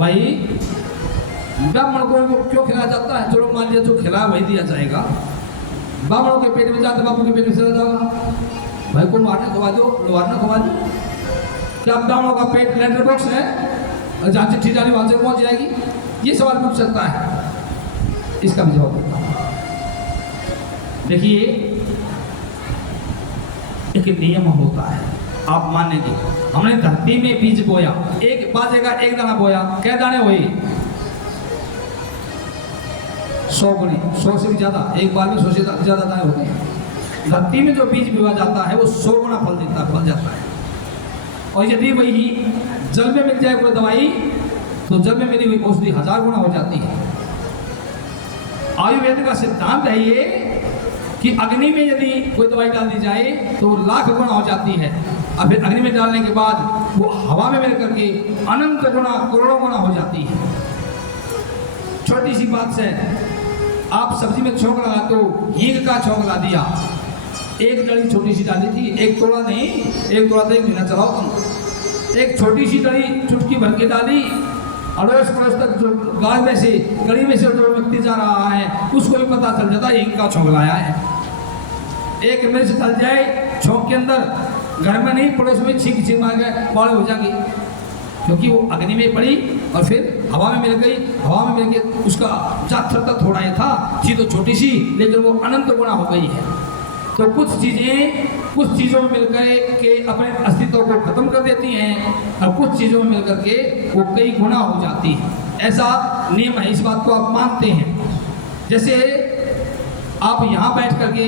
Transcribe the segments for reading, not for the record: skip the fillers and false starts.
भाई ब्राह्मण को क्यों खिलाया जाता है? चलो मान लिया जो खिलाया वही दिया जाएगा। ब्राह्मणों के पेट में जाता बाबू के पेट में चला जाएगा। भाई को मारना खवा दो, लोहारना खवा दो। क्या ब्राह्मणों का पेट लेटर बॉक्स है और जहाँ चिट्ठी जाने वहां से पहुंच जाएगी? ये सवाल पूछ सकता है, इसका भी जवाब देता हूं। देखिए एक नियम होता है, आप मानेंगे। हमने धरती में बीज बोया, एक बाजे का एक दाना बोया, क्या दाने हुए? 100 गुने, 100 से भी ज्यादा। एक बार में 100 से ज्यादा दाने होते हैं। धरती में जो बीज बोया जाता है वो 100 गुना फल देता है, फल जाता है। और यदि वही जल में मिल जाए कोई दवाई तो जल में मिली हुई औषधि 1000 गुना हो जाती है। आयुर्वेद का सिद्धांत है ये कि अग्नि में यदि कोई दवाई डाल दी जाए तो 1,00,000 गुना हो जाती है, और फिर अग्नि में डालने के बाद वो हवा में मिल करके अनंत गुना, करोड़ों गुना हो जाती है। छोटी सी बात से आप सब्जी में छौंक लगा तो हींग का छौंक ला दिया, एक डली छोटी सी डाली थी, एक तोड़ा नहीं, एक तोड़ा तो 1 महीना चलाओ तुम। एक छोटी सी डली चुटकी भर के डाली, अड़ोस पड़ोस तक जो गाय में से, गली में से जो व्यक्ति जा रहा है उसको भी पता चल जाता है इनका छौंक लाया है। एक मिर्च डल जाए छौंक के अंदर, घर में नहीं पड़ोस में छींक छींक मार गए बाढ़ हो जाएगी, क्योंकि वो अग्नि में पड़ी और फिर हवा में मिल गई। हवा में मिल के उसका जातर तो थोड़ा ही था, चीज तो छोटी सी, लेकिन वो अनंत गुना हो गई है। तो कुछ चीज़ों में मिलकर के अपने अस्तित्व को खत्म कर देती हैं, और कुछ चीज़ों में मिलकर के वो कई गुना हो जाती है। ऐसा नियम है, इस बात को आप मानते हैं। जैसे आप यहाँ बैठ करके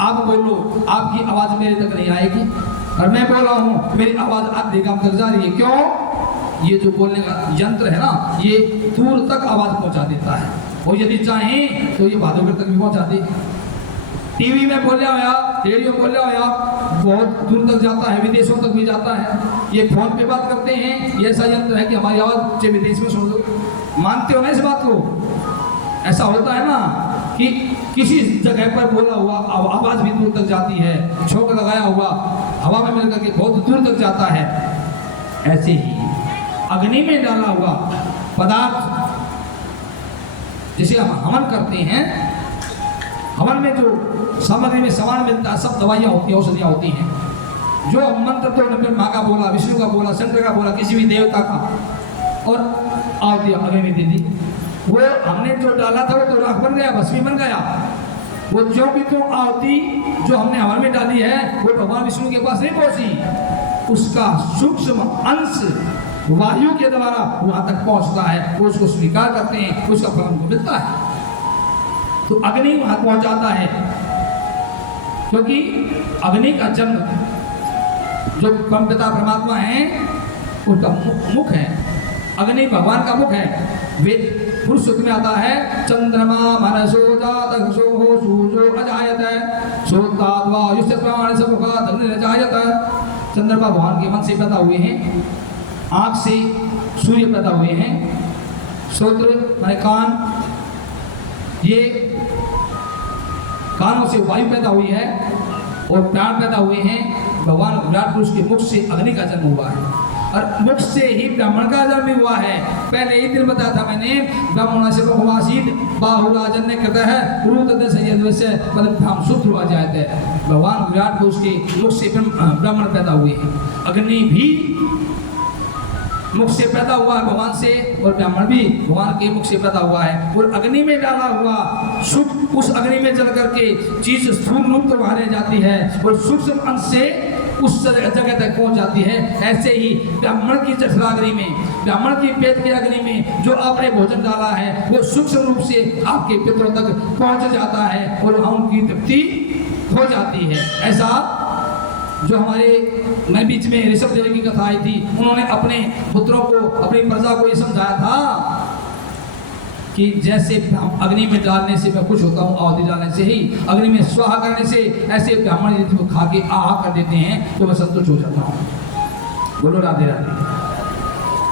आप बोलो, आपकी आवाज़ मेरे तक नहीं आएगी, और मैं बोल रहा हूँ मेरी आवाज़ आप देखा तक जा रही है। क्यों? ये जो बोलने का यंत्र है ना, ये दूर तक आवाज़ पहुँचा देता है, और यदि चाहें तो ये भादोगर तक भी पहुँचा दे। टीवी में बोल रहा हो, रेडियो बोल रहा हो, बहुत दूर तक जाता है, विदेशों तक भी जाता है। ये फोन पे बात करते हैं, ये ऐसा यंत्र है कि हमारी आवाज़ चाहे विदेश में सुन लो। मानते हो ना इस बात को? ऐसा होता है ना कि किसी जगह पर बोला हुआ आवाज़ भी दूर तक जाती है, छौंक लगाया हुआ हवा में मिलकर के बहुत दूर तक जाता है। ऐसे ही अग्नि में डाला हुआ पदार्थ, जिसे हम हवन करते हैं, हवन में जो सामग्री में सामान मिलता है सब दवाइयाँ होती हैं, औषधियाँ होती हैं। जो मंत्र तो हमने माँ का बोला, विष्णु का बोला, शंकर का बोला, किसी भी देवता का, और आहुति अग्नि में दे दी। वो हमने जो डाला था वो तो राख बन गया, भस्मी बन गया। वो जो भी तो आहुति जो हमने हवन में डाली है वो भगवान विष्णु के पास नहीं पहुंची, उसका सूक्ष्म अंश वायु के द्वारा वहां तक पहुंचता है, वो उसको स्वीकार करते हैं, उसका फल हमको मिलता है। तो अग्नि वहां पहुंचाता है, क्योंकि अग्नि का जन्म जो परमपिता परमात्मा है उनका मुख है, अग्नि भगवान का मुख है। वेद पुरुष सूक्त में आता है, चंद्रमा मनसो जातः सोहो सूर्यो अजायत सोताद् वायुस्य प्राण समुखात् अग्निरजायत। चंद्रमा भगवान के मन से पैदा हुए हैं, आँख से सूर्य पैदा हुए हैं, श्रोत्र माने कान, ये कानों से वायु पैदा हुई है, और प्राण पैदा हुए हैं। भगवान विराट पुरुष के मुख से अग्नि का जन्म हुआ है, और मुख से ही ब्राह्मण का जन्म हुआ है। पहले एक दिन बताया था मैंने, ब्राह्मण से मुखवासित बाहुराजन ने कहता है ब्राह्मण सूत्र आ जाते हैं। भगवान विराट पुरुष के मुख से ब्राह्मण पैदा हुए हैं। अग्नि भी मुख से पैदा हुआ है भगवान से, और ब्राह्मण भी भगवान के मुख से पैदा हुआ है। और अग्नि में डाला हुआ सुख, उस अग्नि में जल करके चीज स्थूल रूप तो बाहर जाती है, और सूक्ष्म अंश से उस जगह तक पहुंच जाती है। ऐसे ही ब्राह्मण की जठराग्नि में, ब्राह्मण की पेट की अग्नि में जो आपने भोजन डाला है वो सूक्ष्म रूप से आपके पितरों तक पहुंच जाता है, और वहाँ उनकी तृप्ति हो जाती है। ऐसा जो हमारे मैं बीच में ऋषभ देव की कथा आई थी, उन्होंने अपने पुत्रों को, अपनी प्रजा को ये समझाया था कि जैसे अग्नि में डालने से मैं खुश होता हूँ, आहुति डालने से ही, अग्नि में स्वाहा करने से, ऐसे ब्राह्मण यदि खा के आहा कर देते हैं तो मैं संतुष्ट हो जाता हूँ। बोलो राधे राधे।